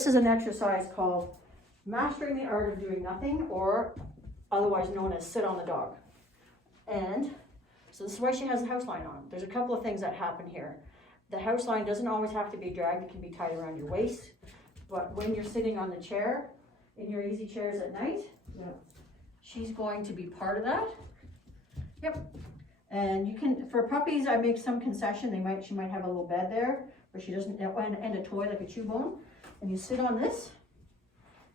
This is an exercise called Mastering the Art of Doing Nothing, or otherwise known as Sit on the Dog. And so this is why she has the house line on. There's a couple of things that happen here. The house line doesn't always have to be dragged. It can be tied around your waist. But when you're sitting on the chair, in your easy chairs at night, she's going to be part of that. Yep. And you can, for puppies, I make some concession. She might have a little bed there, but she doesn't, and a toy like a chew bone. And you sit on this,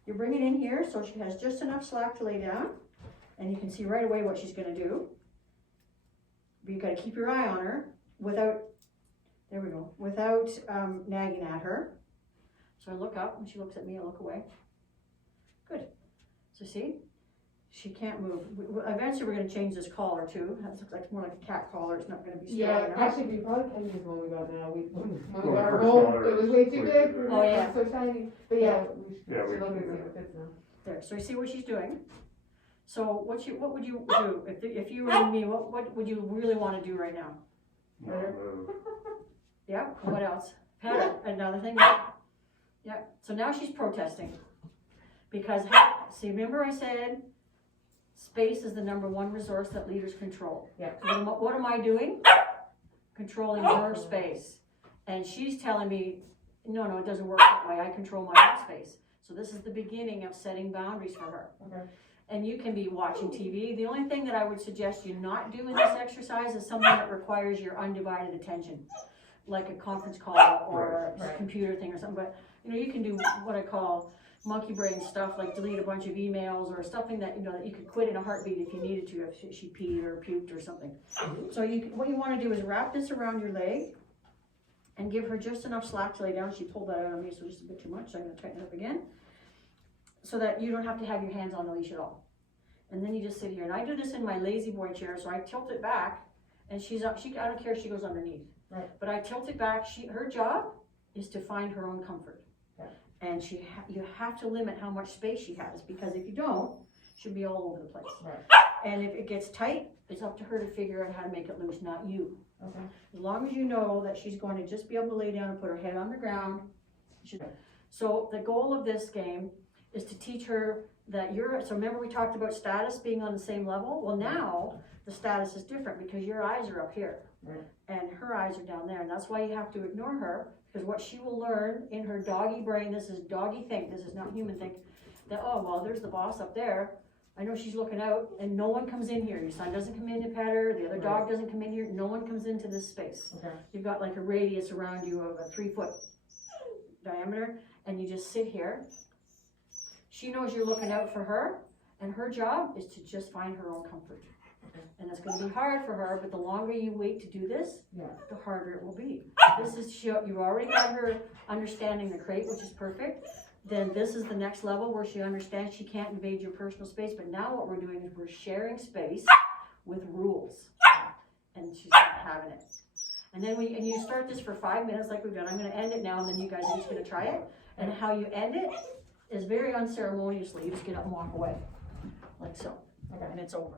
you bring it in here so she has just enough slack to lay down, and you can see right away what she's gonna do. But you gotta keep your eye on her without, there we go, without nagging at her. So I look up, and she looks at me, I look away. Good. So see, she can't move. Eventually we're gonna change this collar too. It looks like it's more like a cat collar. It's not gonna be strong enough. Actually we probably can use the one we got now. When we got our home, it was way too big. Oh yeah. So tiny. But yeah, we should we look and see can. what fits now. There, so you see what she's doing. So what would you do if you were me? What would you really want to do right now? Yeah. What else? Pat her. Another thing. Yeah. So now she's protesting because see, remember I said space is the #1 resource that leaders control. Yeah. So what am I doing? Controlling her space, and she's telling me, no, it doesn't work that way. I control my own space. So this is the beginning of setting boundaries for her. Okay. And you can be watching TV. The only thing that I would suggest you not do in this exercise is something that requires your undivided attention, like a conference call or a computer thing or something. But you can do what I call monkey brain stuff, like delete a bunch of emails or something that that you could quit in a heartbeat if you needed to, if she peed or puked or something. So what you want to do is wrap this around your leg and give her just enough slack to lay down. She pulled that out on me, so just a bit too much, so I'm going to tighten it up again, so that you don't have to have your hands on the leash at all. And then you just sit here, and I do this in my lazy boy chair, so I tilt it back, and I don't care if she goes underneath, but I tilt it back. Her job is to find her own comfort. And you have to limit how much space she has, because if you don't, she'll be all over the place. And if it gets tight, it's up to her to figure out how to make it loose, not you. As long as you know that she's going to just be able to lay down and put her head on the ground. So the goal of this game is to teach her that so remember we talked about status being on the same level? Well, now the status is different because your eyes are up here and her eyes are down there, and that's why you have to ignore her. Because what she will learn in her doggy brain, this is doggy think, this is not human think, that, oh, well, there's the boss up there. I know she's looking out, and no one comes in here. Your son doesn't come in to pet her, the other dog doesn't come in here, no one comes into this space. You've got like a radius around you of a 3-foot diameter, and you just sit here. She knows you're looking out for her, and her job is to just find her own comfort. And it's going to be hard for her, but the longer you wait to do this, the harder it will be. You already got her understanding the crate, which is perfect. Then this is the next level where she understands she can't invade your personal space. But now what we're doing is we're sharing space with rules. And she's not having it. And then you start this for 5 minutes like we've done. I'm going to end it now, and then you guys are just going to try it. And how you end it is very unceremoniously. You just get up and walk away. Like so. And it's over.